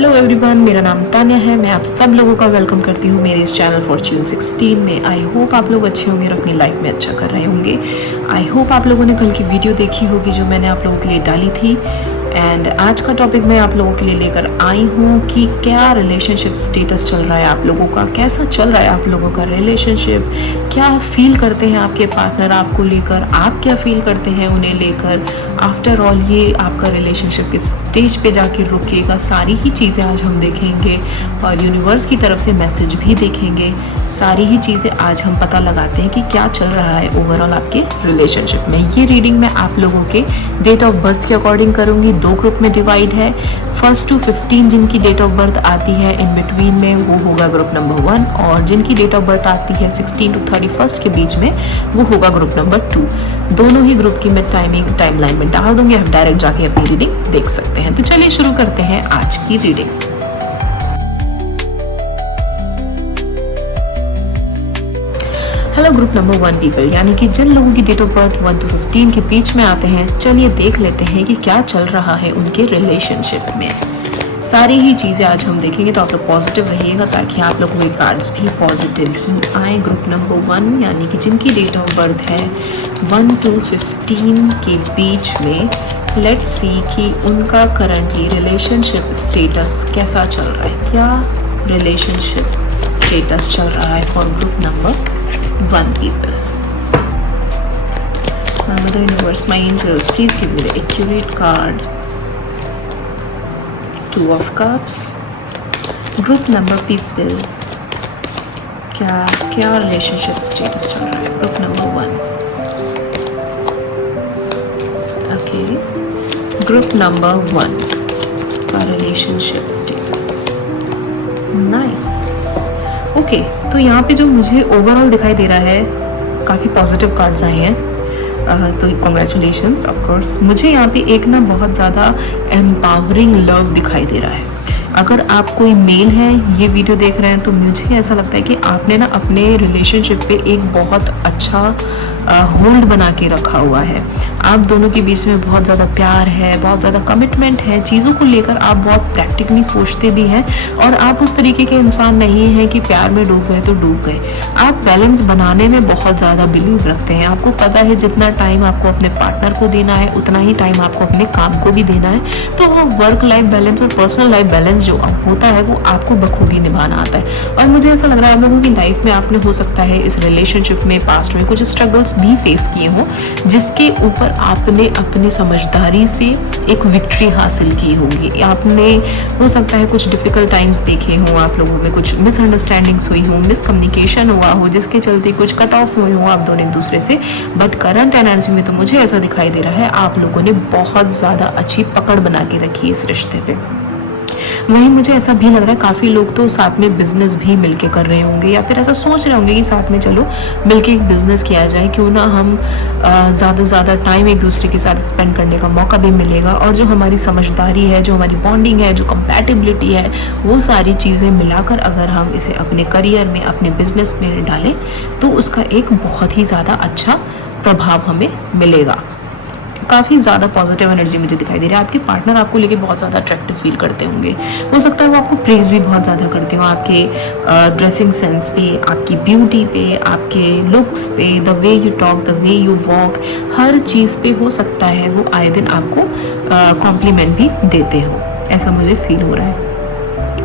Hello everyone, मेरा नाम तान्या है। मैं आप सब लोगों का वेलकम करती हूँ मेरे इस चैनल फॉर्च्यून 16 में। आई होप आप लोग अच्छे होंगे और अपनी लाइफ में अच्छा कर रहे होंगे। आई होप आप लोगों ने कल की वीडियो देखी होगी जो मैंने आप लोगों के लिए डाली थी। एंड आज का टॉपिक मैं आप लोगों के लिए लेकर आई हूँ कि क्या रिलेशनशिप स्टेटस चल रहा है आप लोगों का, कैसा चल रहा है आप लोगों का रिलेशनशिप, क्या फील करते हैं आपके पार्टनर आपको लेकर, आप क्या फील करते हैं उन्हें लेकर। आफ्टर ऑल ये आपका रिलेशनशिप किस स्टेज पे जाके रुकेगा, सारी ही चीज़ें आज हम देखेंगे और यूनिवर्स की तरफ से मैसेज भी देखेंगे। सारी ही चीज़ें आज हम पता लगाते हैं कि क्या चल रहा है ओवरऑल आपके रिलेशनशिप में। ये रीडिंग मैं आप लोगों के डेट ऑफ बर्थ के अकॉर्डिंग करूँगी। 2 ग्रुप में डिवाइड है। 1 to 15 जिनकी डेट ऑफ बर्थ आती है इन बिटवीन में वो होगा ग्रुप नंबर 1, और जिनकी डेट ऑफ बर्थ आती है 16 to 31 के बीच में वो होगा ग्रुप नंबर 2। दोनों ही ग्रुप की मैं टाइमलाइन में डाल दूंगी, आप डायरेक्ट जाके अपनी रीडिंग देख सकते हैं। तो चलिए शुरू करते हैं आज की reading. Hello group number 1 people, यानी कि जिन लोगों की डेट ऑफ बर्थ 1 to 15 के बीच में आते हैं, चलिए देख लेते हैं कि क्या चल रहा है उनके रिलेशनशिप में। सारी ही चीज़ें आज हम देखेंगे, तो आप लोग पॉजिटिव रहिएगा ताकि आप लोगों के कार्ड्स भी पॉजिटिव ही आए। ग्रुप नंबर 1 यानी कि जिनकी डेट ऑफ बर्थ है 1 to 15 के बीच में, लेट्स सी कि उनका करंटली रिलेशनशिप स्टेटस कैसा चल रहा है। क्या रिलेशनशिप स्टेटस चल रहा है for group number 1 people. My mother universe, my angels, please give me the accurate card. 2 of cups. Group number people, क्या रिलेशनशिप स्टेटस चल रहा है group number 1। Okay, group number 1 का रिलेशनशिप स्टेटस। नाइस। ओके, तो यहाँ पे जो मुझे ओवरऑल दिखाई दे रहा है, काफ़ी पॉजिटिव कार्ड्स आए हैं, तो कॉन्ग्रेचुलेशंस ऑफ कोर्स। मुझे यहाँ पे एक ना बहुत ज़्यादा एम्पावरिंग लव दिखाई दे रहा है। अगर आप कोई मेल है ये वीडियो देख रहे हैं तो मुझे ऐसा लगता है कि आपने ना अपने रिलेशनशिप पे एक बहुत अच्छा होल्ड बना के रखा हुआ है। आप दोनों के बीच में बहुत ज़्यादा प्यार है, बहुत ज़्यादा कमिटमेंट है, चीज़ों को लेकर आप बहुत प्रैक्टिकली सोचते भी हैं, और आप उस तरीके के इंसान नहीं हैं कि प्यार में डूब गए तो डूब गए। आप बैलेंस बनाने में बहुत ज़्यादा बिलीव रखते हैं। आपको पता है जितना टाइम आपको अपने पार्टनर को देना है उतना ही टाइम आपको अपने काम को भी देना है। तो वो वर्क लाइफ बैलेंस और पर्सनल लाइफ बैलेंस जो होता है वो आपको बखूबी निभाना आता है। और मुझे ऐसा लग रहा है आप लोगों की लाइफ में आपने हो सकता है इस रिलेशनशिप में पास्ट में कुछ स्ट्रगल्स भी फेस किए हों, जिसके ऊपर आपने अपनी समझदारी से एक विक्ट्री हासिल की होगी। आपने हो सकता है कुछ डिफिकल्ट टाइम्स देखे हों, आप लोगों में कुछ मिसअंडरस्टैंडिंग्स हुई हों, मिसकम्युनिकेशन हुआ हो, जिसके चलते कुछ कट ऑफ हुए हों आप दोनों एक दूसरे से। बट करंट एनर्जी में तो मुझे ऐसा दिखाई दे रहा है आप लोगों ने बहुत ज़्यादा अच्छी पकड़ बना के रखी है इस रिश्ते पे। वहीं मुझे ऐसा भी लग रहा है काफ़ी लोग तो साथ में बिजनेस भी मिलके कर रहे होंगे, या फिर ऐसा सोच रहे होंगे कि साथ में चलो मिलके एक बिजनेस किया जाए, क्यों ना हम ज़्यादा से ज़्यादा टाइम एक दूसरे के साथ स्पेंड करने का मौका भी मिलेगा, और जो हमारी समझदारी है, जो हमारी बॉन्डिंग है, जो कंपैटिबिलिटी है, वो सारी चीज़ें मिलाकर अगर हम इसे अपने करियर में, अपने बिजनेस में डालें तो उसका एक बहुत ही ज़्यादा अच्छा प्रभाव हमें मिलेगा। काफ़ी ज़्यादा पॉजिटिव एनर्जी मुझे दिखाई दे रही है। आपके पार्टनर आपको लेके बहुत ज़्यादा अट्रैक्टिव फील करते होंगे। हो सकता है वो आपको प्रेज भी बहुत ज़्यादा करते हो, आपके ड्रेसिंग सेंस पे, आपकी ब्यूटी पे, आपके लुक्स पे, the way you talk, the way you walk, हर चीज़ पे हो सकता है वो आए दिन आपको कॉम्प्लीमेंट भी देते हो, ऐसा मुझे फील हो रहा है।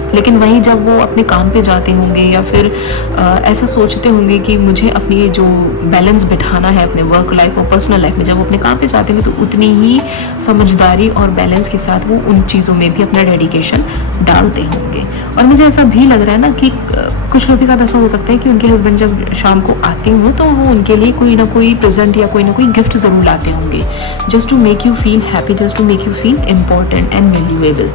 लेकिन वहीं जब वो अपने काम पे जाते होंगे या फिर ऐसा सोचते होंगे कि मुझे अपनी जो बैलेंस बिठाना है अपने वर्क लाइफ और पर्सनल लाइफ में, जब वो अपने काम पे जाते होंगे तो उतनी ही समझदारी और बैलेंस के साथ वो उन चीज़ों में भी अपना डेडिकेशन डालते होंगे। और मुझे ऐसा भी लग रहा है ना कि कुछ लोगों के साथ ऐसा हो सकता है कि उनके हस्बैंड जब शाम को आते हों तो वो उनके लिए कोई ना कोई प्रेजेंट या कोई ना कोई गिफ्ट ज़रूर लाते होंगे, just to make you feel happy, just to make you feel important and valuable.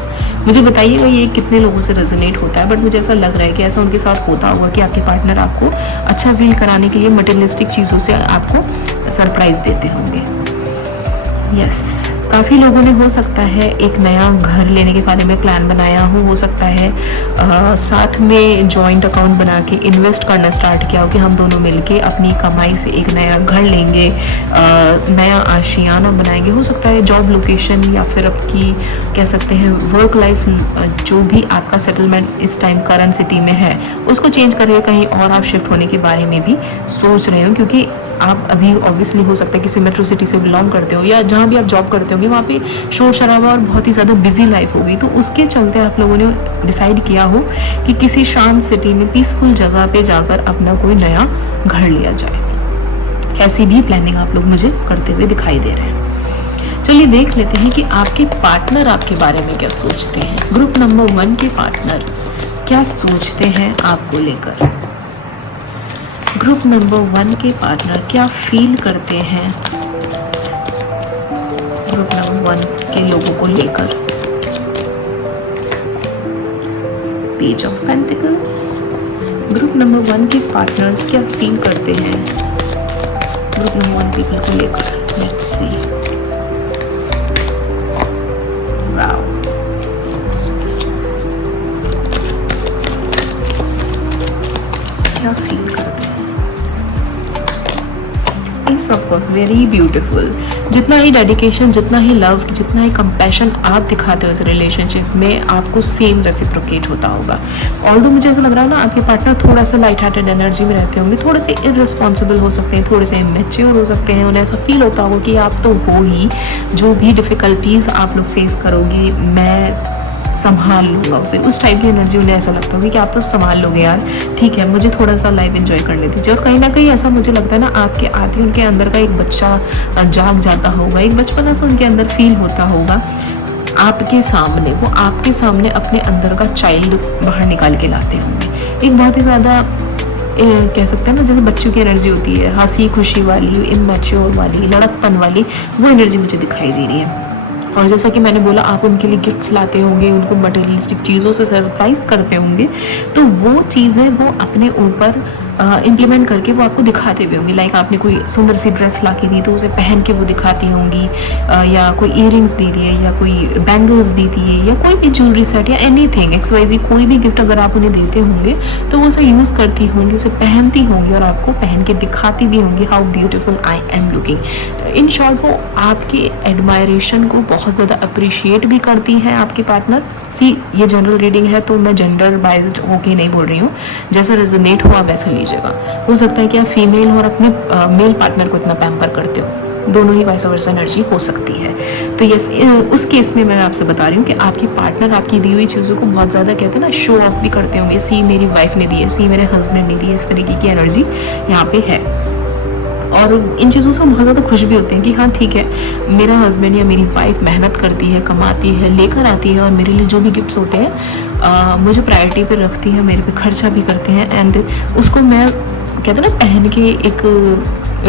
मुझे बताइएगा ये कितने लोगों से रेजोनेट होता है, बट मुझे ऐसा लग रहा है कि ऐसा उनके साथ होता होगा कि आपके पार्टनर आपको अच्छा फील कराने के लिए मटेरियलिस्टिक चीज़ों से आपको सरप्राइज देते होंगे। यस, काफ़ी लोगों ने हो सकता है एक नया घर लेने के बारे में प्लान बनाया हो सकता है साथ में जॉइंट अकाउंट बना के इन्वेस्ट करना स्टार्ट किया हो कि हम दोनों मिलके अपनी कमाई से एक नया घर लेंगे, नया आशियाना बनाएंगे। हो सकता है जॉब लोकेशन या फिर आपकी कह सकते हैं वर्क लाइफ, जो भी आपका सेटलमेंट इस टाइम करंट सिटी में है उसको चेंज करके कहीं और आप शिफ्ट होने के बारे में भी सोच रहे हो, क्योंकि आप अभी ऑब्वियसली हो सकता है किसी मेट्रो सिटी से बिलोंग करते हो या जहाँ भी आप जॉब करते होंगे वहाँ पे शोर शराबा और बहुत ही ज़्यादा बिजी लाइफ होगी, तो उसके चलते आप लोगों ने डिसाइड किया हो कि किसी शांत सिटी में पीसफुल जगह पे जाकर अपना कोई नया घर लिया जाए। ऐसी भी प्लानिंग आप लोग मुझे करते हुए दिखाई दे रहे हैं। चलिए देख लेते हैं कि आपके पार्टनर आपके बारे में क्या सोचते हैं। ग्रुप नंबर 1 के पार्टनर क्या सोचते हैं आपको लेकर। ग्रुप नंबर 1 के पार्टनर क्या फील करते हैं ग्रुप नंबर 1 के लोगों को लेकर। Page of pentacles. Group number 1 के पार्टनर्स क्या फील करते हैं ग्रुप नंबर 1 पीपल को लेकर। Let's see. वाओ, क्या फील करते हैं। It's of course very beautiful. जितना ही डेडिकेशन, जितना ही लव, जितना ही कंपैशन आप दिखाते हो इस रिलेशनशिप में, आपको सेम रेसिप्रोकेट होता होगा। ऑल्दो मुझे ऐसा लग रहा है ना आपके पार्टनर थोड़ा सा लाइट हार्टेड एनर्जी में रहते होंगे, थोड़े से इररिस्पॉन्सिबल हो सकते हैं, थोड़े से इमेच्योर हो सकते हैं। उन्हें ऐसा फील होता होगा कि आप तो हो ही, जो भी डिफ़िकल्टीज़ आप लोग फेस करोगे मैं संभाल लूँगा उसे, उस टाइप की एनर्जी उन्हें ऐसा लगता होगा कि आप तो संभाल लोगे यार, ठीक है मुझे थोड़ा सा लाइफ एंजॉय करने दीजिए। और कहीं ना कहीं ऐसा मुझे लगता है ना आपके आते उनके अंदर का एक बच्चा जाग जाता होगा, एक बचपना से उनके अंदर फील होता होगा आपके सामने, वो आपके सामने अपने अंदर का चाइल्ड बाहर निकाल के लाते होंगे। एक बहुत ही ज़्यादा कह सकते हैं ना जैसे बच्चों की एनर्जी होती है, हंसी खुशी वाली, इमैच्योर वाली, लड़कपन वाली, वो एनर्जी मुझे दिखाई दे रही है। और जैसा कि मैंने बोला आप उनके लिए गिफ्ट्स लाते होंगे, उनको मटेरियलिस्टिक चीज़ों से सरप्राइज़ करते होंगे, तो वो चीज़ें वो अपने ऊपर इम्प्लीमेंट करके वो आपको दिखाते हुए होंगे। लाइक आपने कोई सुंदर सी ड्रेस ला के दी तो उसे पहन के वो दिखाती होंगी, या कोई ईयरिंग्स दे दिए, या कोई बैंगल्स दे दिए, या कोई भी ज्वेलरी सेट या एनीथिंग XYZ, कोई भी गिफ्ट अगर आप उन्हें देते होंगे तो वो उसे यूज़ करती होंगी, उसे पहनती होंगी और आपको पहन के दिखाती भी होंगी how beautiful I am looking. In short वो आपकी एडमायरेशन को बहुत ज़्यादा अप्रिशिएट भी करती हैं आपके पार्टनर। सी ये जनरल रीडिंग है तो मैं जेंडर बाइज्ड होके नहीं बोल रही हूँ, जैसा रेजोनेट हो आप वैसा लीजिएगा। हो सकता है कि आप फीमेल और अपने मेल पार्टनर को इतना पैम्पर करते हो, दोनों ही वैसा वर्सा एनर्जी हो सकती है। तो यस, उस केस में मैं आपसे बता रही हूँ कि आपके पार्टनर आपकी दी हुई चीज़ों को बहुत ज़्यादा कहते हैं ना शो ऑफ भी करते होंगे। सी मेरी वाइफ ने दी है, सी मेरे हस्बैंड ने दी है, इस तरीके की एनर्जी यहाँ पे है। और इन चीज़ों से बहुत ज़्यादा खुश भी होते हैं कि हाँ ठीक है मेरा हस्बैंड या मेरी वाइफ मेहनत करती है, कमाती है, लेकर आती है और मेरे लिए जो भी गिफ्ट्स होते हैं मुझे प्रायोरिटी पे रखती है, मेरे पे खर्चा भी करते हैं, एंड उसको मैं कहते हैं ना पहन के एक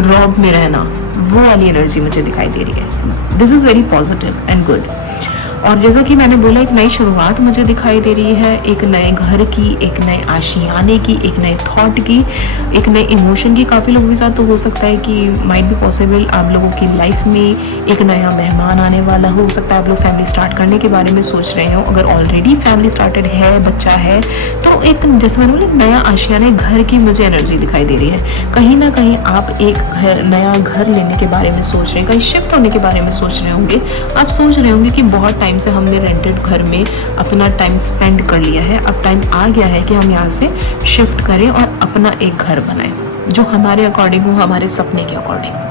रॉब में रहना, वो वाली एनर्जी मुझे दिखाई दे रही है। This is very positive and good. और जैसा कि मैंने बोला एक नई शुरुआत मुझे दिखाई दे रही है, एक नए घर की, एक नए आशियाने की, एक नए थॉट की, एक नए इमोशन की। काफ़ी लोगों के साथ तो हो सकता है कि माइट बी पॉसिबल आप लोगों की लाइफ में एक नया मेहमान आने वाला हो सकता है आप लोग फैमिली स्टार्ट करने के बारे में सोच रहे हो। अगर ऑलरेडी फैमिली स्टार्टेड है, बच्चा है, तो एक जैसे मैंने बोला एक नया आशियाने घर की मुझे एनर्जी दिखाई दे रही है। कहीं ना कहीं आप एक नया घर लेने के बारे में सोच रहे हैं, कहीं शिफ्ट होने के बारे में सोच रहे होंगे। आप सोच रहे होंगे कि बहुत टाइम से हमने रेंटेड घर में अपना टाइम स्पेंड कर लिया है, अब टाइम आ गया है कि हम यहाँ से शिफ्ट करें और अपना एक घर बनाएं जो हमारे अकॉर्डिंग हो, हमारे सपने के अकॉर्डिंग हो।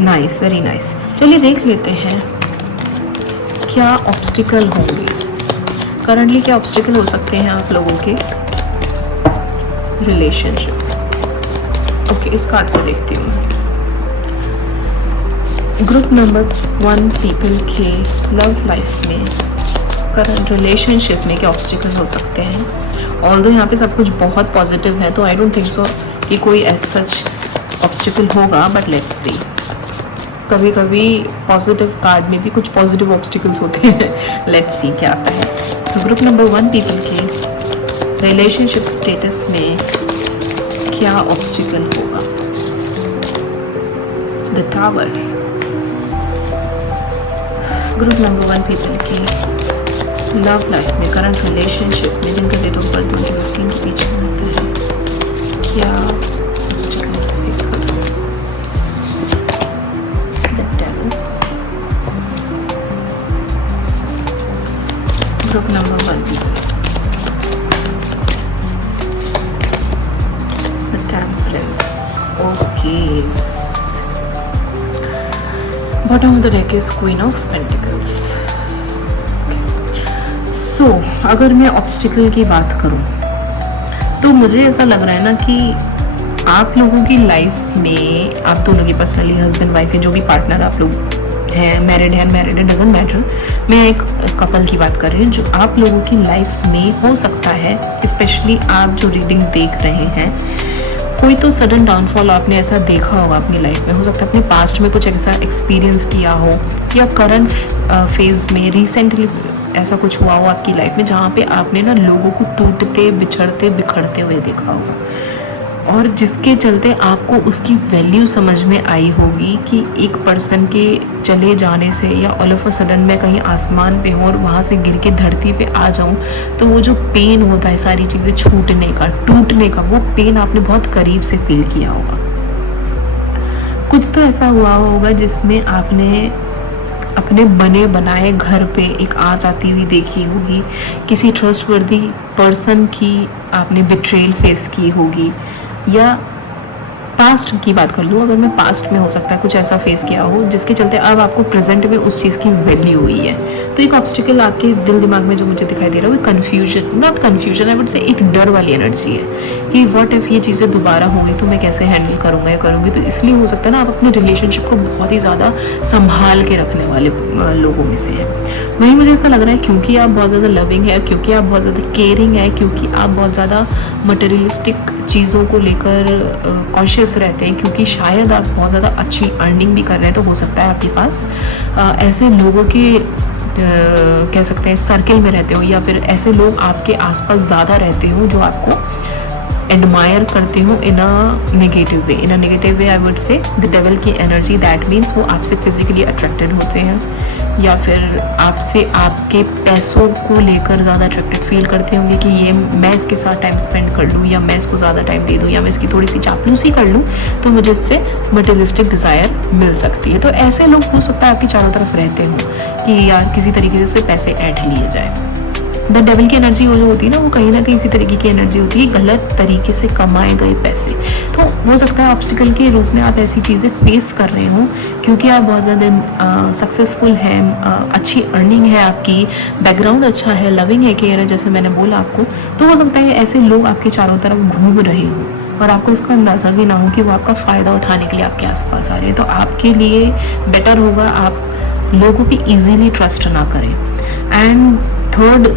Nice, very nice. चलिए देख लेते हैं क्या ऑब्स्टिकल होंगे करंटली, क्या ऑब्स्टिकल हो सकते हैं आप लोगों के रिलेशनशिप। ओके, इस कार्ड से देखती हूँ। ग्रुप नंबर 1 पीपल के लव लाइफ में, करंट रिलेशनशिप में क्या ऑब्स्टिकल हो सकते हैं। ऑल्दो यहाँ पे सब कुछ बहुत पॉजिटिव है तो आई डोंट थिंक सो कि कोई एज सच ऑब्स्टिकल होगा, बट लेट्स सी। कभी कभी पॉजिटिव कार्ड में भी कुछ पॉजिटिव ऑब्स्टिकल्स होते हैं। लेट्स सी क्या आता है। सो ग्रुप नंबर 1 पीपल के रिलेशनशिप स्टेटस में क्या ऑब्स्टिकल होगा। The tower, group number 1 people की लव लाइफ में, करंट रिलेशनशिप में, जिनका डेट ऑफ बर्थ 2015 के पीछे रहता है, क्या ऑब्स्टिकल फेस कर रहे हैं? The devil. Group number 1 people, the temperance. Okay, bottom of the deck is queen of pentacles. So अगर मैं ऑब्स्टिकल की बात करूं तो मुझे ऐसा लग रहा है ना कि आप लोगों की लाइफ में, आप दोनों की पर्सनली हस्बैंड वाइफ है, जो भी पार्टनर आप लोग हैं, मैरिड है अनमैरिड है, डजंट मैटर, मैं एक कपल की बात कर रही हूँ जो आप लोगों की लाइफ में हो सकता है, स्पेशली आप जो रीडिंग देख रहे हैं, कोई तो सडन डाउनफॉल आपने ऐसा देखा होगा अपनी लाइफ में। हो सकता है अपने पास्ट में कुछ ऐसा एक्सपीरियंस किया हो, या करंट फेज में रिसेंटली ऐसा कुछ हुआ हो आपकी लाइफ में जहाँ पे आपने ना लोगों को टूटते बिछड़ते बिखरते हुए देखा होगा, और जिसके चलते आपको उसकी वैल्यू समझ में आई होगी कि एक पर्सन के चले जाने से या ऑल ऑफ अ सडन मैं कहीं आसमान पे हूँ और वहाँ से गिर के धरती पे आ जाऊँ, तो वो जो पेन होता है सारी चीज़ें छूटने का, टूटने का, वो पेन आपने बहुत करीब से फील किया होगा। कुछ तो ऐसा हुआ होगा जिसमें आपने अपने बने बनाए घर पे एक आँच आती हुई देखी होगी, किसी ट्रस्टवर्दी पर्सन की आपने बिट्रेल फेस की होगी, या पास्ट की बात कर लूँ, अगर मैं पास्ट में हो सकता है कुछ ऐसा फेस किया हो जिसके चलते अब आपको प्रेजेंट में उस चीज़ की वैल्यू हुई है। तो एक ऑब्स्टिकल आपके दिल दिमाग में जो मुझे दिखाई दे रहा है वो confusion, not confusion, I would से एक डर वाली एनर्जी है कि व्हाट इफ़ ये चीज़ें दोबारा हो गई तो मैं कैसे हैंडल करूँगा या करूँगी। तो इसलिए हो सकता है ना आप अपने रिलेशनशिप को बहुत ही ज़्यादा संभाल के रखने वाले लोगों में से हैं। वहीं मुझे ऐसा लग रहा है क्योंकि आप बहुत ज़्यादा लविंग है, क्योंकि आप बहुत ज़्यादा केयरिंग है, क्योंकि आप बहुत ज़्यादा मटेरियलिस्टिक चीज़ों को लेकर कॉन्शियस रहते हैं, क्योंकि शायद आप बहुत ज़्यादा अच्छी अर्निंग भी कर रहे हैं, तो हो सकता है आपके पास ऐसे लोगों के कह सकते हैं सर्किल में रहते हो, या फिर ऐसे लोग आपके आसपास ज़्यादा रहते हो जो आपको एडमायर करते हो in a negative way. In a negative way I would say the devil की एनर्जी, दैट मीन्स वो आपसे फिजिकली अट्रैक्टेड होते हैं, या फिर आपसे आपके पैसों को लेकर ज़्यादा अट्रैक्टेड फील करते होंगे कि ये मैं इसके साथ टाइम स्पेंड कर लूँ, या मैं इसको ज़्यादा टाइम दे दूँ, या मैं इसकी थोड़ी सी चापलूसी कर लूँ तो मुझे इससे मटेरियलिस्टिक डिज़ायर मिल सकती है। तो ऐसे लोग हो सकता है आपकी चारों तरफ रहते हो कि यार किसी तरीके से पैसे ऐड लिए जाए। द डेविल की एनर्जी वो जो होती है ना, वो कहीं ना कहीं इसी तरीके की एनर्जी होती है, गलत तरीके से कमाए गए पैसे। तो हो सकता है ऑब्स्टिकल के रूप में आप ऐसी चीज़ें फेस कर रहे हो क्योंकि आप बहुत ज़्यादा सक्सेसफुल हैं, अच्छी अर्निंग है आपकी, बैकग्राउंड अच्छा है, लविंग है, केयर है, जैसे मैंने बोला आपको। तो हो सकता है ऐसे लोग आपके चारों तरफ घूम रहे हो और आपको इसका अंदाज़ा भी ना हो कि वो आपका फ़ायदा उठाने के लिए आपके आसपास आ रहे हैं। तो आपके लिए बेटर होगा आप लोगों पे इजीली ट्रस्ट ना करें। And third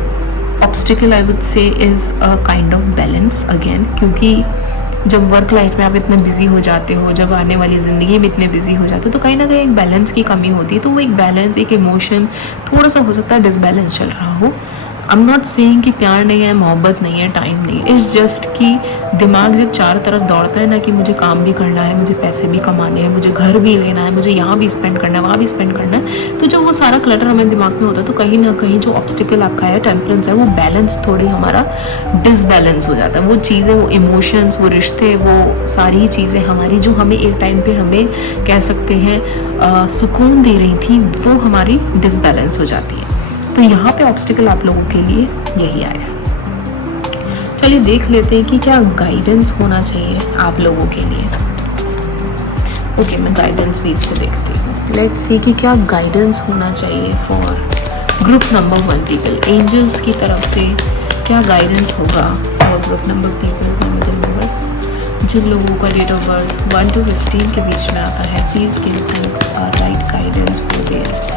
obstacle I would से is a kind of balance again, क्योंकि जब वर्क लाइफ में आप इतने बिजी हो जाते हो, जब आने वाली ज़िंदगी में इतने बिजी हो जाते हो, तो कहीं ना कहीं एक बैलेंस की कमी होती है। तो वो एक बैलेंस, एक इमोशन थोड़ा सा हो सकता है डिसबैलेंस चल रहा हो। आई एम नॉट सेइंग कि प्यार नहीं है, मोहब्बत नहीं है, टाइम नहीं है, इट्स जस्ट कि दिमाग जब चारों तरफ दौड़ता है ना कि मुझे काम भी करना है, मुझे पैसे भी कमाने हैं, मुझे घर भी लेना है, मुझे यहाँ भी स्पेंड करना है, वहाँ भी स्पेंड करना है, तो जब वो सारा क्लटर हमारे दिमाग में होता है तो कहीं ना कहीं जो ऑब्स्टिकल आपका है, टेम्परेंस है, वो बैलेंस थोड़ी हमारा डिसबैलेंस हो जाता है। वो चीज़ें, वो इमोशंस, वो रिश्ते, वो सारी चीज़ें हमारी जो हमें एक टाइम पे हमें कह सकते हैं सुकून दे रही थी, वो हमारी डिसबैलेंस हो जाती है। तो यहाँ पे ऑब्स्टिकल आप लोगों के लिए यही आया। चलिए देख लेते हैं कि क्या गाइडेंस होना चाहिए आप लोगों के लिए। ओके, मैं गाइडेंस भी इससे देखती हूँ। लेट्स सी कि क्या गाइडेंस होना चाहिए for group number 1 people. Angels की तरफ से क्या गाइडेंस होगा for group number people, members, जिन लोगों का डेट ऑफ बर्थ 1 to 15 के बीच में आता है। Please give them right guidance for their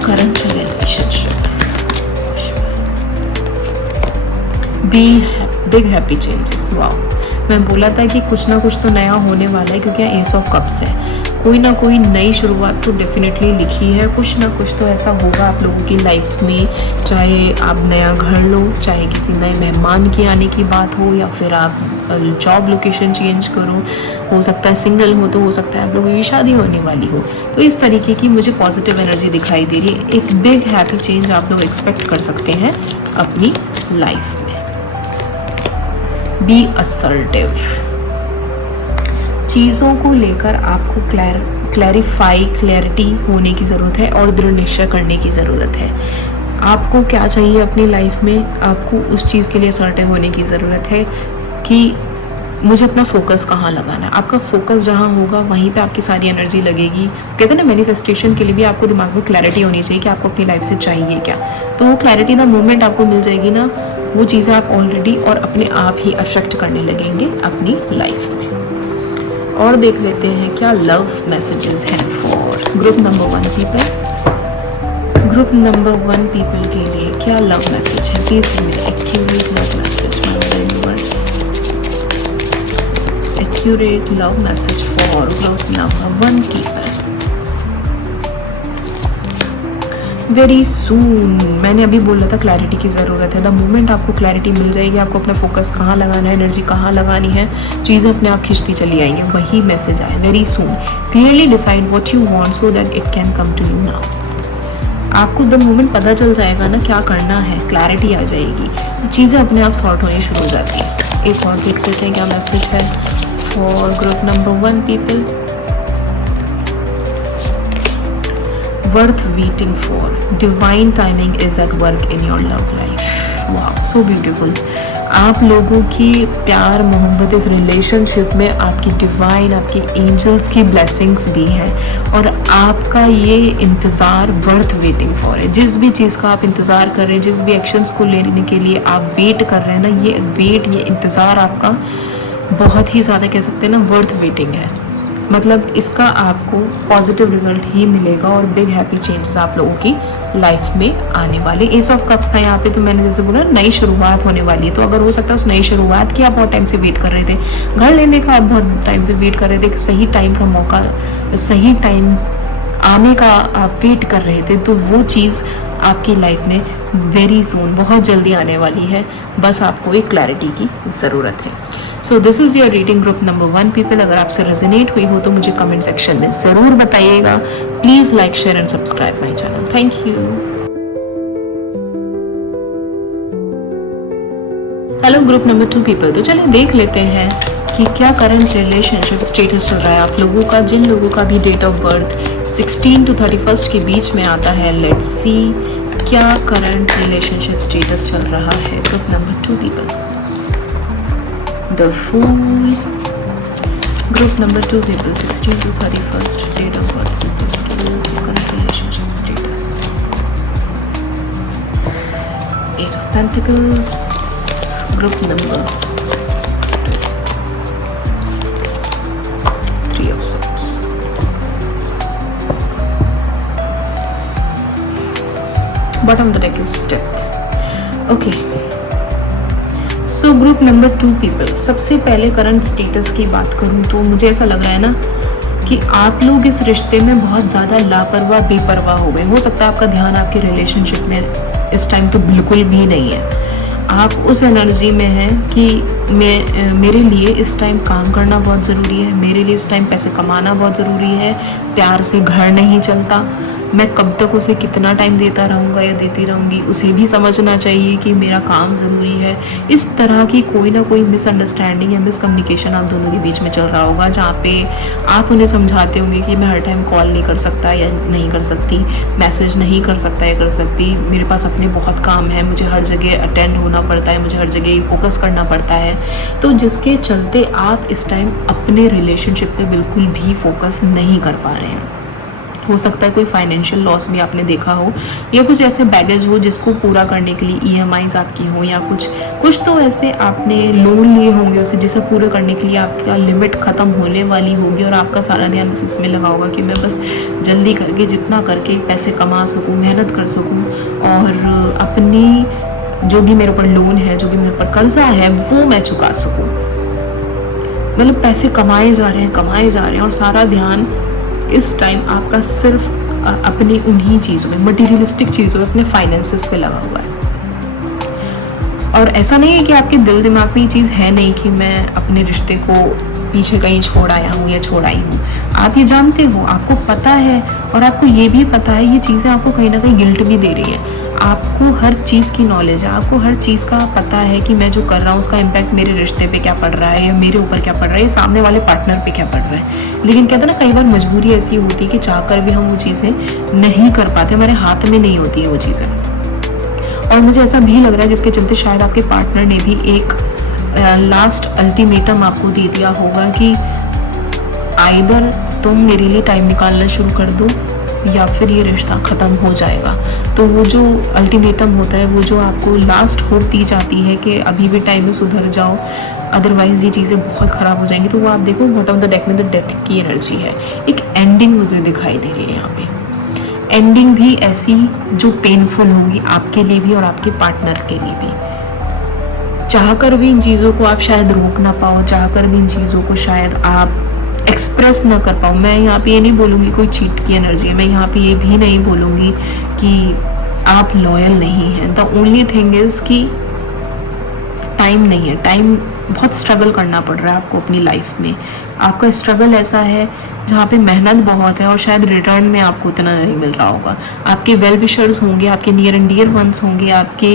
current relationship. Big happy changes. Wow, मैं बोला था कि कुछ ना कुछ तो नया होने वाला है क्योंकि एस ऑफ कप्स है। कोई ना कोई नई शुरुआत तो डेफिनेटली लिखी है, कुछ ना कुछ तो ऐसा होगा आप लोगों की लाइफ में, चाहे आप नया घर लो, चाहे किसी नए मेहमान के आने की बात हो, या फिर आप जॉब लोकेशन चेंज करो, हो सकता है सिंगल हो सकता है आप लोगों की शादी होने वाली हो। तो इस तरीके की मुझे पॉजिटिव एनर्जी दिखाई दे रही है। एक बिग हैप्पी चेंज आप लोग एक्सपेक्ट कर सकते हैं अपनी लाइफ में। बी असर्टिव, चीज़ों को लेकर आपको क्लैरिटी होने की ज़रूरत है और दृढ़ निश्चय करने की ज़रूरत है। आपको क्या चाहिए अपनी लाइफ में, आपको उस चीज़ के लिए असर्टिव होने की ज़रूरत है कि मुझे अपना फोकस कहाँ लगाना है। आपका फोकस जहाँ होगा वहीं पे आपकी सारी एनर्जी लगेगी। कहते हैं ना, मैनिफेस्टेशन के लिए भी आपको दिमाग में क्लैरिटी होनी चाहिए कि आपको अपनी लाइफ से चाहिए क्या। तो वो क्लैरिटी द मोमेंट आपको मिल जाएगी ना, वो चीज़ें आप ऑलरेडी और अपने आप ही अफेक्ट करने लगेंगे अपनी लाइफ में। और देख लेते हैं क्या लव मैसेजेस हैं for group number 1 people. Group number 1 people के लिए क्या लव मैसेज है? Please give me the accurate love message my universe. Accurate love message for group number 1 people. Very soon, मैंने अभी बोला था क्लैरिटी की ज़रूरत है। द मोमेंट आपको क्लैरिटी मिल जाएगी, आपको अपना फोकस कहाँ लगाना है, एनर्जी कहाँ लगानी है, चीज़ें अपने आप खिंचती चली आएंगी। वही मैसेज आए, very soon clearly decide what you want so that it can come to you now. आपको द मोमेंट पता चल जाएगा ना क्या करना है, क्लैरिटी आ जाएगी, चीज़ें अपने आप सॉर्ट होनी शुरू हो जाती है। एक और देख लेते हैं क्या मैसेज है for group number 1 people. Worth waiting for, divine timing is at work in your love life. Wow, so beautiful. आप लोगों की प्यार मोहब्बत इस रिलेशनशिप में आपकी डिवाइन, आपकी एंजल्स की ब्लेसिंग्स भी हैं, और आपका ये इंतज़ार वर्थ वेटिंग फॉर है। जिस भी चीज़ का आप इंतज़ार कर रहे हैं, जिस भी एक्शंस को लेने के लिए आप वेट कर रहे हैं ना, ये इंतज़ार आपका बहुत ही ज़्यादा कह सकते हैं ना वर्थ वेटिंग है। मतलब इसका आपको पॉजिटिव रिजल्ट ही मिलेगा और बिग हैप्पी चेंजेस आप लोगों की लाइफ में आने वाले। एस ऑफ कप्स था यहाँ पे, तो मैंने जैसे बोला नई शुरुआत होने वाली है। तो अगर हो सकता है उस नई शुरुआत की आप बहुत टाइम से वेट कर रहे थे, घर लेने का आप बहुत टाइम से वेट कर रहे थे, सही टाइम का मौका, सही टाइम आने का आप वेट कर रहे थे, तो वो चीज़ आपकी लाइफ में वेरी सून, बहुत जल्दी आने वाली है। बस आपको एक क्लैरिटी की ज़रूरत है। So this is your reading group number 1 people. अगर आपसे रेजोनेट हुई हो तो मुझे कमेंट सेक्शन में ज़रूर बताइएगा। Please like, share and subscribe my channel. Thank you. Hello group number 2 people. तो चलिए देख लेते हैं कि क्या करंट रिलेशनशिप स्टेटस चल रहा है आप लोगों का। जिन लोगों का भी डेट ऑफ बर्थ 16 to 31 के बीच में आता है, लेट्स सी क्या करंट रिलेशनशिप स्टेटस चल रहा है group number 2 people. The fool. Group number 2 people 16 to 31 date of birth people, current relationship status. 8 of Pentacles, group number 3 of Swords। Bottom of the deck is Death. Okay. So group number 2 people, सबसे पहले current status की बात करूं तो मुझे ऐसा लग रहा है ना कि आप लोग इस रिश्ते में बहुत ज़्यादा लापरवाह, बेपरवाह हो गए। हो सकता है आपका ध्यान आपके रिलेशनशिप में इस टाइम तो बिल्कुल भी नहीं है। आप उस एनर्जी में हैं कि मेरे लिए इस टाइम काम करना बहुत ज़रूरी है, मेरे लिए इस टाइम पैसे कमाना बहुत ज़रूरी है, प्यार से घर नहीं चलता, मैं कब तक उसे कितना टाइम देता रहूँगा या देती रहूँगी, उसे भी समझना चाहिए कि मेरा काम ज़रूरी है। इस तरह की कोई ना कोई मिसअंडरस्टैंडिंग या मिसकम्युनिकेशन आप दोनों के बीच में चल रहा होगा, जहाँ पे आप उन्हें समझाते होंगे कि मैं हर टाइम कॉल नहीं कर सकता या नहीं कर सकती, मैसेज नहीं कर सकता या कर सकती, मेरे पास अपने बहुत काम है, मुझे हर जगह अटेंड होना पड़ता है, मुझे हर जगह फोकस करना पड़ता है। तो जिसके चलते आप इस टाइम अपने रिलेशनशिप पे बिल्कुल भी फोकस नहीं कर पा रहे हैं। हो सकता है कोई फाइनेंशियल लॉस भी आपने देखा हो, या कुछ ऐसे बैगेज हो जिसको पूरा करने के लिए EMIs आपकी हो, या कुछ तो ऐसे आपने लोन लिए होंगे उसे, जिसे पूरा करने के लिए आपका लिमिट ख़त्म होने वाली होगी, और आपका सारा ध्यान बस इसमें लगा होगा कि मैं बस जल्दी करके जितना करके पैसे कमा सकूँ, मेहनत कर सकूँ, और अपनी जो भी मेरे ऊपर लोन है, जो भी मेरे ऊपर कर्जा है, वो मैं चुका सकूँ। मतलब पैसे कमाए जा रहे हैं और सारा ध्यान इस टाइम आपका सिर्फ अपनी उन्हीं चीज़ों में, मटीरियलिस्टिक चीज़ों में, अपने फाइनेंसेस पे लगा हुआ है। और ऐसा नहीं है कि आपके दिल दिमाग में ये चीज़ है नहीं कि मैं अपने रिश्ते को पीछे कहीं छोड़ आया हूँ या छोड़ आई हूँ। आप ये जानते हो, आपको पता है, और आपको ये भी पता है ये चीज़ें आपको कहीं ना कहीं गिल्ट भी दे रही हैं। आपको हर चीज़ की नॉलेज है, आपको हर चीज़ का पता है कि मैं जो कर रहा हूँ उसका इम्पैक्ट मेरे रिश्ते पे क्या पड़ रहा है, या मेरे ऊपर क्या पड़ रहा है, या सामने वाले पार्टनर पे क्या पड़ रहा है। लेकिन कहते हैं ना, कई बार मजबूरी ऐसी होती है कि चाहकर भी हम वो चीज़ें नहीं कर पाते, हमारे हाथ में नहीं होती है वो चीज़ें। और मुझे ऐसा भी लग रहा है जिसके चलते शायद आपके पार्टनर ने भी एक लास्ट अल्टीमेटम आपको दे दिया होगा कि आइदर तुम मेरे लिए टाइम निकालना शुरू कर दो या फिर ये रिश्ता ख़त्म हो जाएगा। तो वो जो अल्टीमेटम होता है, वो जो आपको लास्ट होप दी जाती है कि अभी भी टाइम में सुधर जाओ, अदरवाइज ये चीज़ें बहुत ख़राब हो जाएंगी। तो वो आप देखो, बॉटम ऑफ द डेक में द डेथ की एनर्जी है, एक एंडिंग मुझे दिखाई दे रही है यहाँ पे। एंडिंग भी ऐसी जो पेनफुल होगी आपके लिए भी और आपके पार्टनर के लिए भी। चाहकर भी इन चीज़ों को आप शायद रोक ना पाओ, चाहकर भी इन चीज़ों को शायद आप एक्सप्रेस ना कर पाओ। मैं यहाँ पे ये नहीं बोलूँगी कोई चीट की एनर्जी है, मैं यहाँ पे ये भी नहीं बोलूँगी कि आप लॉयल नहीं हैं। द ओनली थिंग इज़ कि टाइम नहीं है, टाइम बहुत स्ट्रगल करना पड़ रहा है आपको अपनी लाइफ में। आपका स्ट्रगल ऐसा है जहाँ पे मेहनत बहुत है और शायद रिटर्न में आपको उतना नहीं मिल रहा होगा। आपके वेल विशर्स होंगे, आपके नियर एंड डियर वंस होंगे, आपके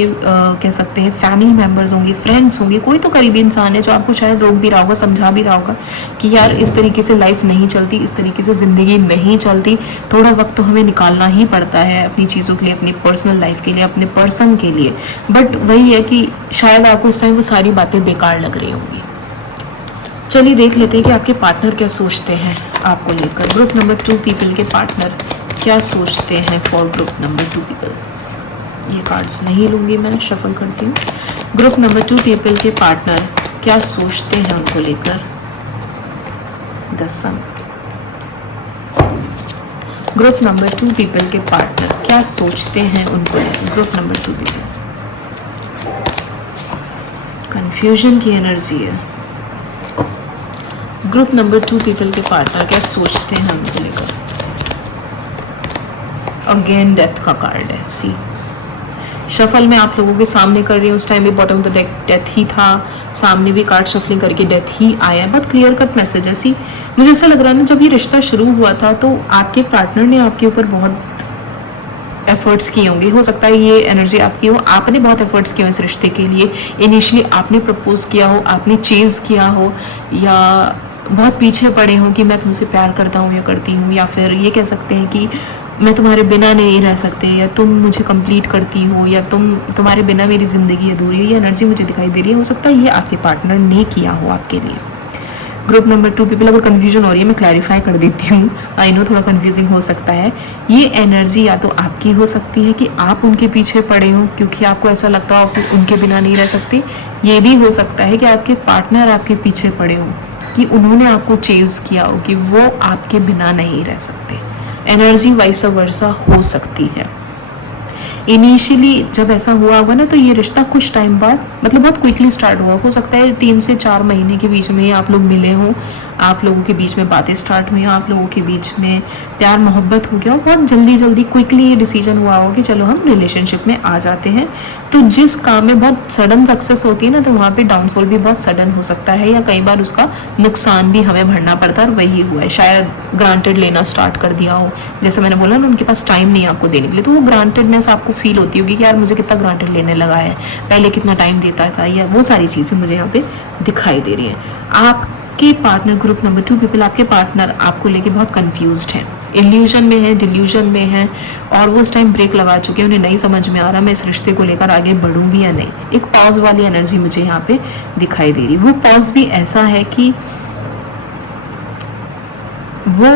कह सकते हैं फैमिली मेम्बर्स होंगे, फ्रेंड्स होंगे, कोई तो करीबी इंसान है जो आपको शायद रोक भी रहा होगा, समझा भी रहा होगा कि यार इस तरीके से लाइफ नहीं चलती, इस तरीके से ज़िंदगी नहीं चलती, थोड़ा वक्त तो हमें निकालना ही पड़ता है अपनी चीज़ों के लिए, अपनी पर्सनल लाइफ के लिए, अपने पर्सन के लिए। बट वही है कि शायद आपको इस टाइम वो सारी बातें बेकार लग रही होंगी। चलिए देख लेते हैं कि आपके पार्टनर क्या सोचते हैं आपको लेकर। ग्रुप नंबर 2 पीपल के पार्टनर क्या सोचते हैं फॉर ग्रुप नंबर 2 पीपल। ये कार्ड्स नहीं लूँगी, मैं शफल करती हूँ। ग्रुप नंबर 2 पीपल के पार्टनर क्या सोचते हैं उनको लेकर। The sun. Group number 2 people के पार्टनर क्या सोचते हैं उनको लेकर। Group number 2 people. कंफ्यूजन की एनर्जी है। ग्रुप नंबर 2 पीपल के पार्टनर क्या सोचते हैं उनको लेकर। अगेन डेथ का कार्ड है। सी शफल में आप लोगों के सामने कर रही हूँ, उस टाइम भी bottom of the deck death ही था, सामने भी कार्ड शफलिंग करके डेथ ही आया। बहुत क्लियर कट मैसेज है। सी मुझे ऐसा लग रहा है ना, जब ये रिश्ता शुरू हुआ था तो आपके पार्टनर ने आपके ऊपर बहुत एफर्ट्स किए होंगे। हो सकता है ये एनर्जी आपकी हो, आपने बहुत एफर्ट्स किए हो इस रिश्ते के लिए। इनिशियली आपने प्रपोज किया हो, आपने चेज किया हो, या बहुत पीछे पड़े हो कि मैं तुमसे प्यार करता हूँ या करती हूँ, या फिर ये कह सकते हैं कि मैं तुम्हारे बिना नहीं रह सकते, या तुम मुझे कंप्लीट करती हो, या तुम्हारे बिना मेरी ज़िंदगी अधूरी है। ये एनर्जी मुझे दिखाई दे रही है। हो सकता है ये आपके पार्टनर ने किया हो आपके लिए। ग्रुप नंबर 2 पीपल, अगर कन्फ्यूजन हो रही है मैं क्लैरिफाई कर देती हूँ, आई नो थोड़ा कन्फ्यूजिंग हो सकता है। ये एनर्जी या तो आपकी हो सकती है कि आप उनके पीछे पड़े हो क्योंकि आपको ऐसा लगता हो कि उनके बिना नहीं रह सकते। ये भी हो सकता है कि आपके पार्टनर आपके पीछे पड़े हो कि उन्होंने आपको चेज किया हो कि वो आपके बिना नहीं रह सकते। एनर्जी वाइस वर्सा हो सकती है। इनिशियली जब ऐसा हुआ होगा ना, तो ये रिश्ता कुछ टाइम बाद, मतलब बहुत क्विकली स्टार्ट हुआ। हो सकता है 3 से 4 महीने के बीच में आप लोग मिले हों, आप लोगों के बीच में बातें स्टार्ट हुई, आप लोगों के बीच में प्यार मोहब्बत हो गया और बहुत जल्दी क्विकली ये डिसीजन हुआ हो कि चलो हम रिलेशनशिप में आ जाते हैं। तो जिस काम में बहुत सडन सक्सेस होती है ना, तो वहाँ पे डाउनफॉल भी बहुत सडन हो सकता है, या कई बार उसका नुकसान भी हमें भरना पड़ता है। और वही हुआ है, शायद ग्रांटेड लेना स्टार्ट कर दिया हो। जैसे मैंने बोला ना, उनके पास टाइम नहीं है आपको देने के लिए, तो वो ग्रांटेडनेस आपको फील होती होगी कि यार मुझे कितना ग्रांटेड लेने लगा है, पहले कितना टाइम देता था, या वो सारी चीज़ें मुझे यहाँ पे दिखाई दे रही हैं। आपके पार्टनर, ग्रुप नंबर 2 पीपल, आपके पार्टनर आपको लेके बहुत कंफ्यूज्ड है, इल्यूजन में है, डिल्यूजन में है, और वो उस टाइम ब्रेक लगा चुके हैं। उन्हें नहीं समझ में आ रहा मैं इस रिश्ते को लेकर आगे बढ़ूँ भी या नहीं। एक पॉज वाली एनर्जी मुझे यहाँ पे दिखाई दे रही। वो पॉज भी ऐसा है कि वो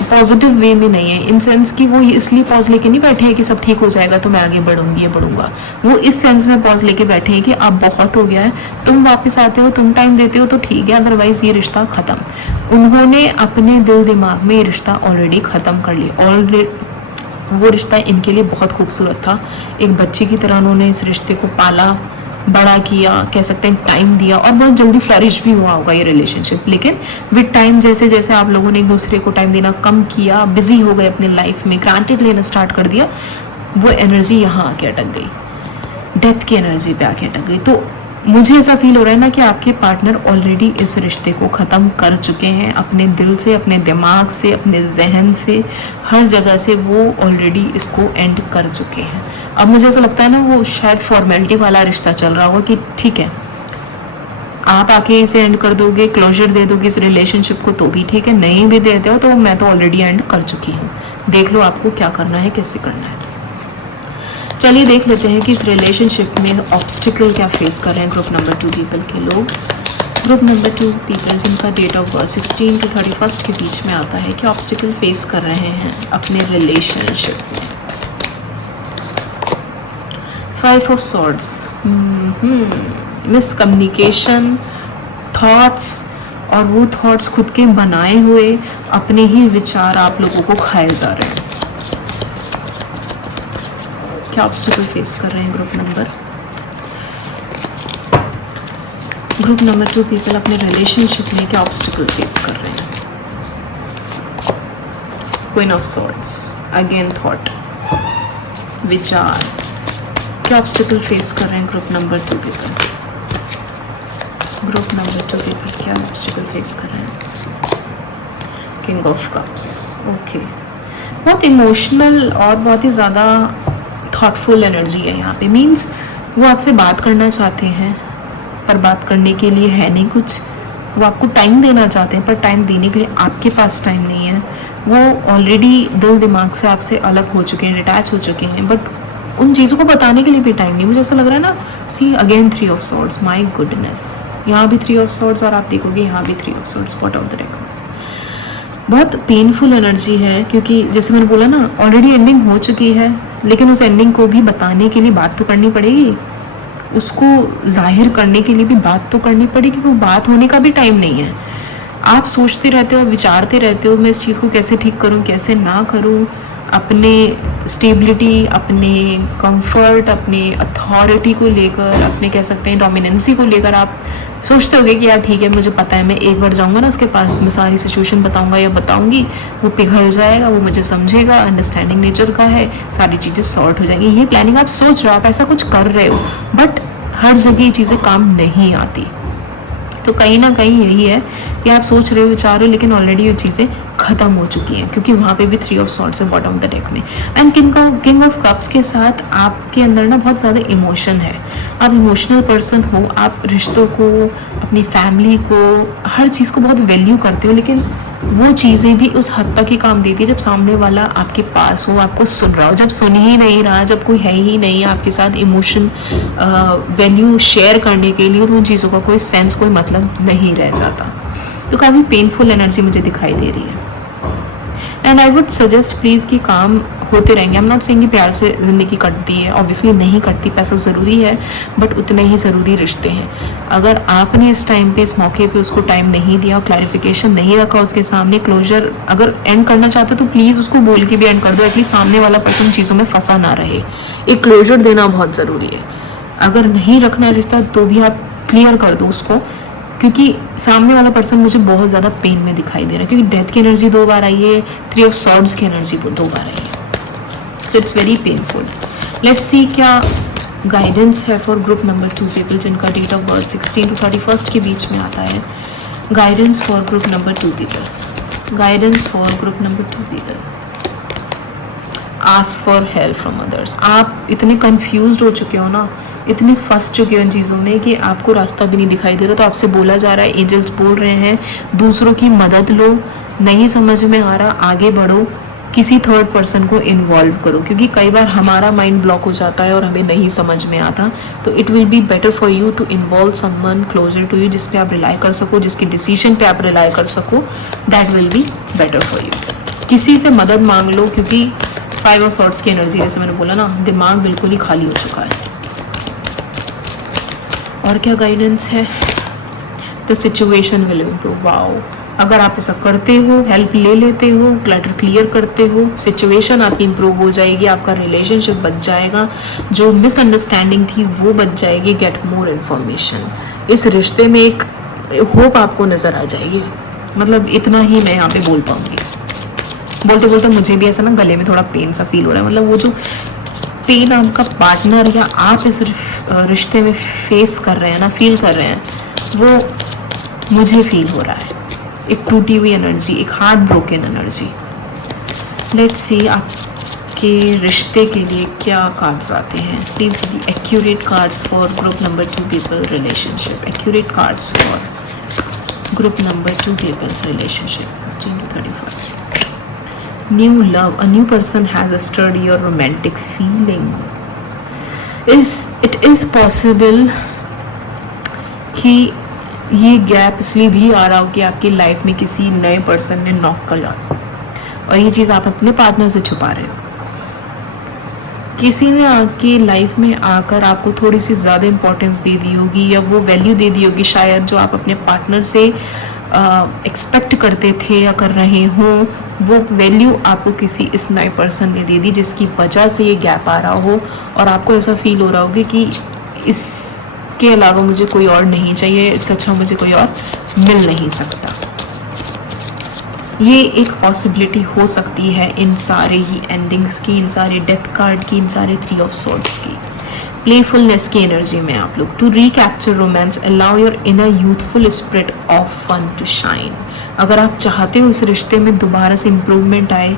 पॉजिटिव वे में नहीं है, इन सेंस कि वो इसलिए पॉज लेके नहीं बैठे हैं कि सब ठीक हो जाएगा तो मैं आगे बढ़ूंगी या बढ़ूंगा। वो इस सेंस में पॉज लेके बैठे हैं कि अब बहुत हो गया है, तुम वापस आते हो, तुम टाइम देते हो तो ठीक है, अदरवाइज ये रिश्ता ख़त्म। उन्होंने अपने दिल दिमाग में ये रिश्ता ऑलरेडी ख़त्म कर लिया। ऑलरेडी वो रिश्ता इनके लिए बहुत खूबसूरत था, एक बच्चे की तरह उन्होंने इस रिश्ते को पाला, बड़ा किया, कह सकते हैं टाइम दिया, और बहुत जल्दी फ्लरिश भी हुआ होगा ये रिलेशनशिप। लेकिन विद टाइम जैसे जैसे आप लोगों ने एक दूसरे को टाइम देना कम किया, बिजी हो गए अपनी लाइफ में, ग्रांटेड लेना स्टार्ट कर दिया, वो एनर्जी यहाँ आके अटक गई, डेथ की एनर्जी पे आके अटक गई। तो मुझे ऐसा फील हो रहा है ना कि आपके पार्टनर ऑलरेडी इस रिश्ते को ख़त्म कर चुके हैं, अपने दिल से, अपने दिमाग से, अपने जहन से, हर जगह से वो ऑलरेडी इसको एंड कर चुके हैं। अब मुझे ऐसा लगता है ना वो शायद फॉर्मेलिटी वाला रिश्ता चल रहा होगा कि ठीक है आप आके इसे एंड कर दोगे, क्लोजर दे दोगे इस रिलेशनशिप को तो भी ठीक है, नहीं भी देते हो तो मैं तो ऑलरेडी एंड कर चुकी हूँ, देख लो आपको क्या करना है, कैसे करना है। चलिए देख लेते हैं कि इस रिलेशनशिप में ऑब्स्टिकल क्या फेस कर रहे हैं ग्रुप नंबर 2 पीपल के लोग। ग्रुप नंबर 2 पीपल जिनका डेट ऑफ बर्थ 16 to 31 के बीच में आता है, क्या ऑब्स्टिकल फेस कर रहे हैं अपने रिलेशनशिप में। 5 of Swords, मिसकम्युनिकेशन, थॉट्स, और वो थॉट्स खुद के बनाए हुए अपने ही विचार आप लोगों को खाए जा रहे हैं। क्या ऑब्स्टिकल फेस कर रहे हैं ग्रुप नंबर 2 पीपल अपने रिलेशनशिप में, क्या ऑब्स्टिकल फेस कर रहे हैं। Queen of swords, again thought, विचार, क्या ऑब्स्टिकल फेस कर रहे हैं group number 2 people. Group number 2 people क्या ऑब्स्टिकल फेस कर रहे हैं। किंग ऑफ कप्स, ओके, बहुत इमोशनल और बहुत ही ज़्यादा थॉटफुल एनर्जी है यहाँ पे। मीन्स वो आपसे बात करना चाहते हैं पर बात करने के लिए है नहीं कुछ, वो आपको टाइम देना चाहते हैं पर टाइम देने के लिए आपके पास टाइम नहीं है। वो ऑलरेडी दिल दिमाग से आपसे अलग हो चुके हैं, डिटैच हो चुके हैं, बट उन चीज़ों को बताने के लिए भी टाइम नहीं। मुझे ऐसा लग रहा है ना, see again 3 of Swords, my goodness, यहाँ भी 3 of Swords और आप देखोगे यहाँ भी 3 of Swords, bottom of the deck. बहुत पेनफुल एनर्जी है क्योंकि जैसे मैंने बोला ना ऑलरेडी एंडिंग हो चुकी है, लेकिन उस एंडिंग को भी बताने के लिए बात तो करनी पड़ेगी, उसको जाहिर करने के लिए भी बात तो करनी पड़ेगी। वो बात होने का भी टाइम नहीं है। आप सोचते रहते हो, विचारते रहते हो, मैं इस चीज़ को कैसे ठीक करूं, कैसे ना करूं, अपने स्टेबिलिटी, अपने कंफर्ट, अपने अथॉरिटी को लेकर, अपने कह सकते हैं डोमिनेंसी को लेकर आप सोचते होगे कि यार ठीक है मुझे पता है, मैं एक बार जाऊंगा ना उसके पास, मैं सारी सिचुएशन बताऊंगा या बताऊंगी, वो पिघल जाएगा, वो मुझे समझेगा, अंडरस्टैंडिंग नेचर का है, सारी चीज़ें सॉर्ट हो जाएंगी। ये प्लानिंग आप सोच रहे हो, आप ऐसा कुछ कर रहे हो, बट हर जगह ये चीज़ें काम नहीं आती। तो कहीं ना कहीं यही है कि आप सोच रहे हो, विचार रहे हो, लेकिन ऑलरेडी ये चीज़ें ख़त्म हो चुकी हैं क्योंकि वहाँ पे भी 3 of Swords है बॉटम ऑफ द डेक में। एंड किंग ऑफ कप्स के साथ आपके अंदर ना बहुत ज़्यादा इमोशन है, आप इमोशनल पर्सन हो, आप रिश्तों को, अपनी फैमिली को, हर चीज़ को बहुत वैल्यू करते हो, लेकिन वो चीज़ें भी उस हद तक ही काम देती है जब सामने वाला आपके पास हो, आपको सुन रहा हो। जब सुन ही नहीं रहा, जब कोई है ही नहीं आपके साथ इमोशन वैल्यू शेयर करने के लिए, तो उन चीज़ों का कोई सेंस, कोई मतलब नहीं रह जाता। तो काफ़ी पेनफुल एनर्जी मुझे दिखाई दे रही है। And I would suggest please कि काम होते रहेंगे। हम नॉट सेइंग कि प्यार से ज़िंदगी कटती है, ऑब्वियसली नहीं कटती, पैसा ज़रूरी है, बट उतने ही ज़रूरी रिश्ते हैं। अगर आपने इस टाइम पे, इस मौके पे उसको टाइम नहीं दिया, क्लैरिफिकेशन नहीं रखा उसके सामने, क्लोजर अगर एंड करना चाहते तो प्लीज़ उसको बोल के भी एंड कर दो, एटलीस्ट सामने वाला पर्सन चीज़ों में फंसा ना रहे। एक क्लोजर देना बहुत ज़रूरी है। अगर नहीं रखना रिश्ता तो भी आप क्लियर कर दो उसको, क्योंकि सामने वाला पर्सन मुझे बहुत ज़्यादा पेन में दिखाई दे रहा है, क्योंकि डेथ की एनर्जी 2 बार आई है, 3 of Swords की एनर्जी 2 बार आई है, so it's very painful. Let's see क्या गाइडेंस है फॉर ग्रुप नंबर 2 पीपल जिनका डेट ऑफ बर्थ 16 to 31 के बीच में आता है। Guidance for group number 2 people, guidance for group number 2 people. Ask for help from others. आप इतने कंफ्यूज्ड हो चुके हो ना, इतने फंस चुके हो इन चीज़ों में कि आपको रास्ता भी नहीं दिखाई दे रहा, तो आपसे बोला जा रहा है, एंजल्स बोल रहे हैं दूसरों की मदद लो, नहीं समझ में आ रहा आगे बढ़ो, किसी थर्ड पर्सन को इन्वॉल्व करो, क्योंकि कई बार हमारा माइंड ब्लॉक हो जाता है और हमें नहीं समझ में आता। तो it will be better for you to involve someone closer to you, जिस पे आप रिलाई कर सको, जिसके डिसीजन पे आप रिलाई कर सको, that will be better for you. किसी से मदद मांग लो, क्योंकि 5 of Swords की एनर्जी, जैसे मैंने बोला ना, दिमाग बिल्कुल ही खाली हो चुका है। और क्या गाइडेंस है? The situation will improve. Wow, अगर आप ऐसा करते हो, हेल्प ले लेते हो, क्लटर क्लियर करते हो, सिचुएशन आपकी इंप्रूव हो जाएगी, आपका रिलेशनशिप बच जाएगा, जो मिसअंडरस्टैंडिंग थी वो बच जाएगी। गेट मोर इन्फॉर्मेशन, इस रिश्ते में एक होप आपको नज़र आ जाएगी। मतलब इतना ही मैं यहाँ पे बोल पाऊँगी। बोलते बोलते मुझे भी ऐसा ना गले में थोड़ा पेन सा फील हो रहा है। मतलब वो जो पेन आपका पार्टनर या आप इस रिश्ते में फेस कर रहे हैं ना, फील कर रहे हैं, वो मुझे फील हो रहा है। एक टूटी हुई एनर्जी, एक heart broken energy. Let's see आपके रिश्ते के लिए क्या कार्ड्स आते हैं। Please give the accurate cards for group number 2 people relationship. Accurate cards for group number 2 people relationship 16 to 31st. New love, a new person has stirred your romantic feeling. It is possible कि ये gap इसलिए भी आ रहा हो कि आपकी life में किसी नए पर्सन ने नॉक कर डाला और ये चीज़ आप अपने पार्टनर से छुपा रहे हो। किसी ने आपकी लाइफ में आकर आपको थोड़ी सी ज़्यादा इम्पोर्टेंस दे दी होगी या वो वैल्यू दे दी होगी शायद, जो आप अपने पार्टनर से एक्सपेक्ट करते थे या कर रहे हों, वो वैल्यू आपको किसी इस नए पर्सन ने दे दी, जिसकी वजह से ये गैप आ रहा हो और आपको ऐसा फील हो रहा होगा कि इसके अलावा मुझे कोई और नहीं चाहिए, इससे अच्छा मुझे कोई और मिल नहीं सकता। ये एक पॉसिबिलिटी हो सकती है इन सारे ही एंडिंग्स की, इन सारे डेथ कार्ड की, इन सारे 3 ऑफ सॉर्ड्स की, प्लेफुलनेस की एनर्जी में आप लोग। To recapture romance, allow your inner youthful spirit of fun to shine. अगर आप चाहते हो इस रिश्ते में दोबारा से इम्प्रूवमेंट आए,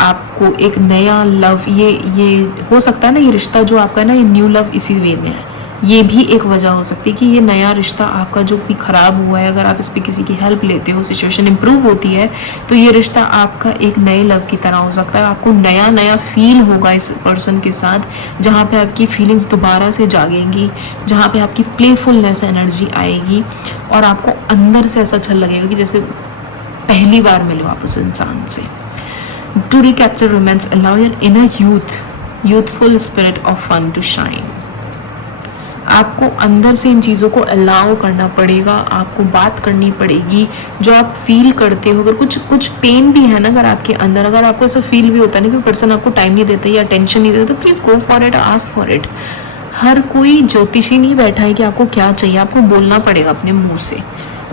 आपको एक नया लव, ये हो सकता है ना, ये रिश्ता जो आपका है ना, ये न्यू लव इसी वे में है। ये भी एक वजह हो सकती है कि ये नया रिश्ता आपका जो भी ख़राब हुआ है, अगर आप इस पर किसी की हेल्प लेते हो, सिचुएशन इंप्रूव होती है, तो ये रिश्ता आपका एक नए लव की तरह हो सकता है। आपको नया नया फील होगा इस पर्सन के साथ, जहाँ पे आपकी फीलिंग्स दोबारा से जागेंगी, जहाँ पे आपकी प्लेफुलनेस एनर्जी आएगी और आपको अंदर से ऐसा अच्छा लगेगा कि जैसे पहली बार मिलो आप उस इंसान से। To recapture romance, allow your inner youthful spirit of fun to shine. आपको अंदर से इन चीज़ों को अलाउ करना पड़ेगा, आपको बात करनी पड़ेगी जो आप फील करते हो। अगर कुछ पेन भी है ना अगर आपके अंदर, अगर आपको ऐसा फील भी होता है ना कि पर्सन आपको टाइम नहीं देता या अटेंशन नहीं देता, तो please go for it, ask for it. हर कोई ज्योतिषी नहीं बैठा है कि आपको क्या चाहिए, आपको बोलना पड़ेगा अपने मुँह से।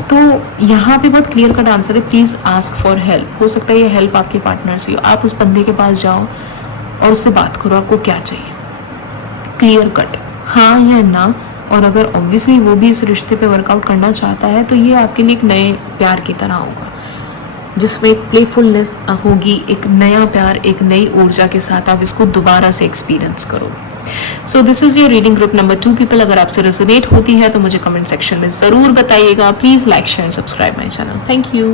तो यहाँ पे बहुत क्लियर कट आंसर है, प्लीज़ आस्क फॉर हेल्प। हो सकता है ये हेल्प आपके पार्टनर से हो, आप उस बंदे के पास जाओ और उससे बात करो आपको क्या चाहिए, क्लियर कट, हाँ या ना। और अगर ऑब्वियसली वो भी इस रिश्ते पे वर्कआउट करना चाहता है, तो ये आपके लिए एक नए प्यार की तरह होगा, जिसमें एक प्लेफुलनेस होगी, एक नया प्यार, एक नई ऊर्जा के साथ आप इसको दोबारा से एक्सपीरियंस करोगे। So this is your reading group number 2 people. अगर आपसे रेजोनेट होती है तो मुझे कमेंट सेक्शन में ज़रूर बताइएगा। Please like share subscribe my channel. Thank you.